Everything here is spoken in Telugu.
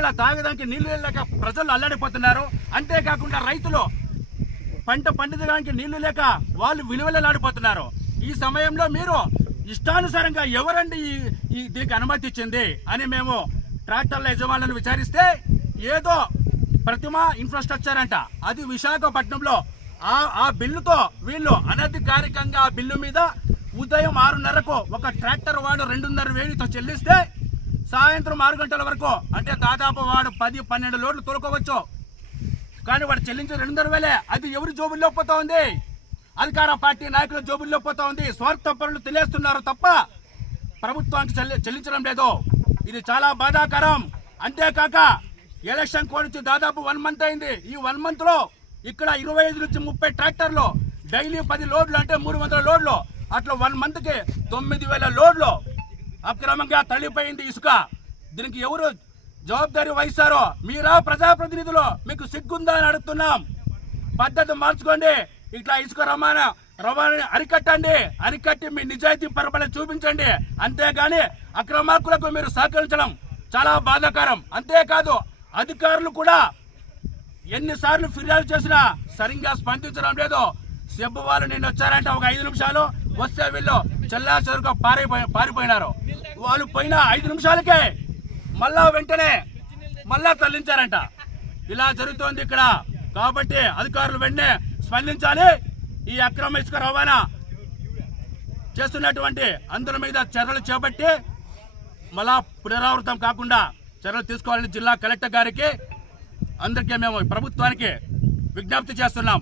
ఇక్కడ తాగడానికి నీళ్ళు లేక ప్రజలు అల్లాడిపోతున్నారు. అంతేకాకుండా రైతులు పంట పండించడానికి నీళ్ళు లేక వాళ్ళు విలువలలాడిపోతున్నారు. ఈ సమయంలో మీరు ఇష్టానుసారంగా ఎవరండి ఈ దీనికి అనుమతి ఇచ్చింది అని మేము ట్రాక్టర్ల యజమానులను విచారిస్తే ఏదో ప్రతిమ ఇన్ఫ్రాస్ట్రక్చర్ అంట. అది విశాఖపట్నంలో ఆ ఆ బిల్లుతో వీళ్ళు అనధికారికంగా ఆ బిల్లు మీద ఉదయం ఆరున్నరకు ఒక ట్రాక్టర్ వాడు రెండున్నర వేడితో చెల్లిస్తే సాయంత్రం ఆరు గంటల వరకు అంటే దాదాపు వాడు పది పన్నెండు లోడ్లు తోలుకోవచ్చు. కానీ వాడు చెల్లించే రెండున్నర వేలే. అది ఎవరి జోబుల్లో పోతా ఉంది అధికార పార్టీ నాయకుల జోబుల్లో పోతా ఉంది స్వార్థ పనులు తెలియస్తున్నారు తప్ప ప్రభుత్వానికి చెల్లి చెల్లించడం లేదు. ఇది చాలా బాధాకరం. అంతేకాక ఎలక్షన్ కోడ్ నుంచి దాదాపు వన్ మంత్ అయింది. ఈ వన్ మంత్లో ఇక్కడ ఇరవై ఐదు నుంచి ముప్పై ట్రాక్టర్లు డైలీ పది లోడ్లు అంటే మూడు వందల లోడ్లు. అట్లా వన్ మంత్కి తొమ్మిది వేల లోడ్లు. అక్రమంగా తల్లిపోయింది ఇసుక. దీనికి ఎవరు జవాబ్దారి వహిస్తారో మీరా ప్రజాప్రతినిధులు? మీకు సిగ్గుందా అని అడుగుతున్నాం. పద్ధతి మార్చుకోండి. ఇట్లా ఇసుక రవాణా రవాణా అరికట్టండి. అరికట్టి మీ నిజాయితీ పరపల చూపించండి. అంతేగాని అక్రమార్కులకు మీరు సహకరించడం చాలా బాధాకరం. అంతేకాదు అధికారులు కూడా ఎన్నిసార్లు ఫిర్యాదు చేసినా సరిగ్గా స్పందించడం లేదు. సెబ్బు వాళ్ళు నిన్న వచ్చారంటే ఒక ఐదు నిమిషాలు. వస్తే వీళ్ళు చెల్లా చెరుకు పారిపోయి పారిపోయినారు. వాళ్ళు పోయిన ఐదు నిమిషాలకే మళ్ళా వెంటనే మళ్ళా తరలించారంట. ఇలా జరుగుతోంది ఇక్కడ. కాబట్టి అధికారులు వెంటనే స్పందించాలి. ఈ అక్రమ ఇసుక రవాణా చేస్తున్నటువంటి అందరి మీద చర్యలు చేపట్టి మళ్ళా పునరావృతం కాకుండా చర్యలు తీసుకోవాలని జిల్లా కలెక్టర్ గారికి అందరికీ మేము ప్రభుత్వానికి విజ్ఞప్తి చేస్తున్నాం.